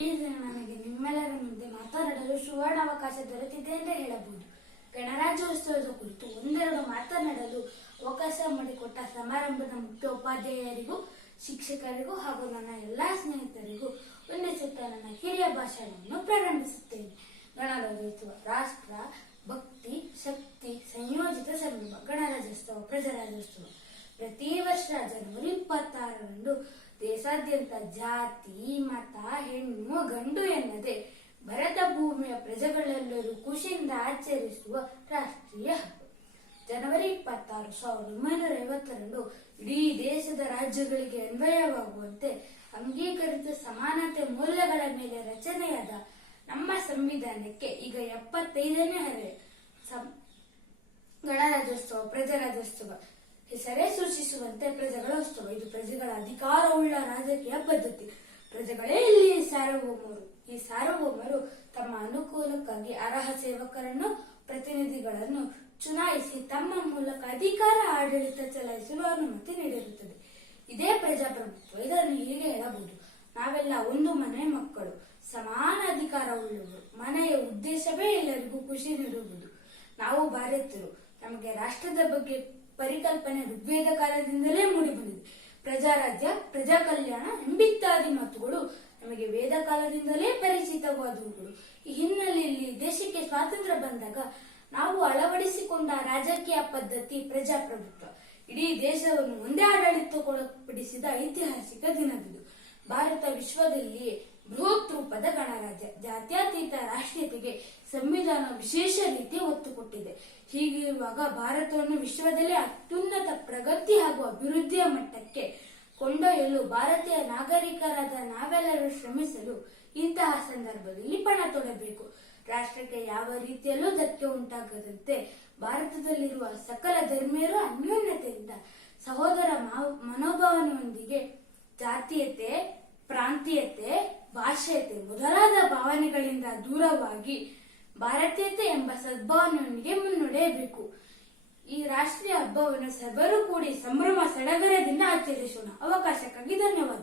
ಈಗ ನನಗೆ ನಿಮ್ಮೆಲ್ಲರ ಮುಂದೆ ಮಾತನಾಡಲು ಸುವರ್ಣಾವಕಾಶ ದೊರೆತಿದೆ ಎಂದೇ ಹೇಳಬಹುದು. ಗಣರಾಜ್ಯೋತ್ಸವದ ಕುರಿತು ಒಂದೆರಡು ಮಾತನಾಡಲು ಅವಕಾಶ ಮಾಡಿಕೊಟ್ಟ ಸಮಾರಂಭದ ಮುಖ್ಯ ಉಪಾಧ್ಯಾಯರಿಗೂ, ಶಿಕ್ಷಕರಿಗೂ ಹಾಗೂ ನನ್ನ ಎಲ್ಲಾ ಸ್ನೇಹಿತರಿಗೂ ವಂದಿಸುತ್ತಾ ನನ್ನ ಹಿರಿಯ ಭಾಷಣವನ್ನು ಪ್ರಾರಂಭಿಸುತ್ತೇನೆ. ಗಣರಾಜ್ಯೋತ್ಸವ ರಾಷ್ಟ್ರ, ಭಕ್ತಿ, ಶಕ್ತಿ ಸಂಯೋಜಿತ ಸಂಭ್ರಮ. ಗಣರಾಜ್ಯೋತ್ಸವ ಪ್ರಜಾರಾಜ್ಯೋತ್ಸವ ಪ್ರತಿ ವರ್ಷ ಜನವರಿ 26ರಂದು ದೇಶಾದ್ಯಂತ ಜಾತಿ, ಮತ, ಹೆಣ್ಣು, ಗಂಡು ಎನ್ನದೆ ಭರತ ಭೂಮಿಯ ಪ್ರಜೆಗಳೆಲ್ಲರೂ ಖುಷಿಯಿಂದ ಆಚರಿಸುವ ರಾಷ್ಟ್ರೀಯ ಹಬ್ಬ. ಜನವರಿ 26, 1950ರಂದು ಇಡೀ ದೇಶದ ರಾಜ್ಯಗಳಿಗೆ ಅನ್ವಯವಾಗುವಂತೆ ಅಂಗೀಕರಿತ ಸಮಾನತೆ ಮೌಲ್ಯಗಳ ಮೇಲೆ ರಚನೆಯಾದ ನಮ್ಮ ಸಂವಿಧಾನಕ್ಕೆ ಈಗ 75ನೇ ಹರೆಯ. ಗಣರಾಜ್ಯೋತ್ಸವ ಪ್ರಜಾರಾಜ್ಯೋತ್ಸವ ಹೆಸರೇ ಸೂಚಿಸುವಂತೆ ಪ್ರಜೆಗಳ ಉತ್ಸವ. ಇದು ಪ್ರಜೆಗಳ ಅಧಿಕಾರವುಳ್ಳ ರಾಜಕೀಯ ಪದ್ಧತಿ. ಪ್ರಜೆಗಳೇ ಇಲ್ಲಿ ಸಾರ್ವಭೌಮರು. ಈ ಸಾರ್ವಭೌಮರು ತಮ್ಮ ಅನುಕೂಲಕ್ಕಾಗಿ ಅರ್ಹ ಸೇವಕರನ್ನು, ಪ್ರತಿನಿಧಿಗಳನ್ನು ಚುನಾಯಿಸಿ ತಮ್ಮ ಮೂಲಕ ಅಧಿಕಾರ ಆಡಳಿತ ಚಲಾಯಿಸಲು ಅನುಮತಿ ನೀಡಿರುತ್ತದೆ. ಇದೇ ಪ್ರಜಾಪ್ರಭುತ್ವ. ಇದನ್ನು ಹೀಗೆ ಹೇಳಬಹುದು: ನಾವೆಲ್ಲ ಒಂದು ಮನೆ ಮಕ್ಕಳು, ಸಮಾನ ಅಧಿಕಾರವುಳ್ಳವರು. ಮನೆಯ ಉದ್ದೇಶವೇ ಎಲ್ಲರಿಗೂ ಖುಷಿ ನೀಡುವುದು. ನಾವು ಭಾರತೀಯರು. ನಮಗೆ ರಾಷ್ಟ್ರದ ಬಗ್ಗೆ ಪರಿಕಲ್ಪನೆ ಋಗ್ವೇದ ಕಾಲದಿಂದಲೇ ಮೂಡಿಬಂದಿದೆ. ಪ್ರಜಾರಾಜ್ಯ, ಪ್ರಜಾ ಕಲ್ಯಾಣ ಎಂಬಿತ್ಯಾದಿ ಮಾತುಗಳು ನಮಗೆ ವೇದ ಕಾಲದಿಂದಲೇ ಪರಿಚಿತವಾದವುಗಳು. ಈ ಹಿನ್ನೆಲೆಯಲ್ಲಿ ದೇಶಕ್ಕೆ ಸ್ವಾತಂತ್ರ್ಯ ಬಂದಾಗ ನಾವು ಅಳವಡಿಸಿಕೊಂಡ ರಾಜಕೀಯ ಪದ್ಧತಿ ಪ್ರಜಾಪ್ರಭುತ್ವ. ಇಡೀ ದೇಶವನ್ನು ಒಂದೇ ಆಡಳಿತಕ್ಕೊಳಪಡಿಸಿದ ಐತಿಹಾಸಿಕ ದಿನವಿದು. ಭಾರತ ವಿಶ್ವದಲ್ಲಿ ಬೃಹತ್ ರೂಪದ ಗಣರಾಜ್ಯ. ಜಾತ್ಯತೀತ ರಾಷ್ಟ್ರೀಯತೆಗೆ ಸಂವಿಧಾನ ವಿಶೇಷ ರೀತಿ ಒತ್ತು ಕೊಟ್ಟಿದೆ. ಹೀಗಿರುವಾಗ ಭಾರತವನ್ನು ವಿಶ್ವದಲ್ಲೇ ಅತ್ಯುನ್ನತ ಪ್ರಗತಿ ಹಾಗೂ ಅಭಿವೃದ್ಧಿಯ ಮಟ್ಟಕ್ಕೆ ಕೊಂಡೊಯ್ಯಲು ಭಾರತೀಯ ನಾಗರಿಕರಾದ ನಾವೆಲ್ಲರೂ ಶ್ರಮಿಸಲು ಇಂತಹ ಸಂದರ್ಭದಲ್ಲಿ ಪಣ ತೊಡಬೇಕು. ರಾಷ್ಟ್ರಕ್ಕೆ ಯಾವ ರೀತಿಯಲ್ಲೂ ಧಕ್ಕೆ ಉಂಟಾಗದಂತೆ ಭಾರತದಲ್ಲಿರುವ ಸಕಲ ಧರ್ಮೀಯರು ಅನ್ಯೋನ್ಯತೆಯಿಂದ ಸಹೋದರ ಮನೋಭಾವನೆಯೊಂದಿಗೆ ಜಾತೀಯತೆ, ಪ್ರಾಂತೀಯತೆ, ಭಾಷೆಯತೆ ಮೊದಲಾದ ಭಾವನೆಗಳಿಂದ ದೂರವಾಗಿ ಭಾರತೀಯತೆ ಎಂಬ ಸದ್ಭಾವನೆಯೊಂದಿಗೆ ಮುನ್ನಡೆಯಬೇಕು. ಈ ರಾಷ್ಟ್ರೀಯ ಹಬ್ಬವನ್ನು ಸರ್ವರು ಕೂಡಿ ಸಂಭ್ರಮ ಸಡಗರದಿಂದ ಆಚರಿಸೋಣ. ಅವಕಾಶಕ್ಕಾಗಿ ಧನ್ಯವಾದ.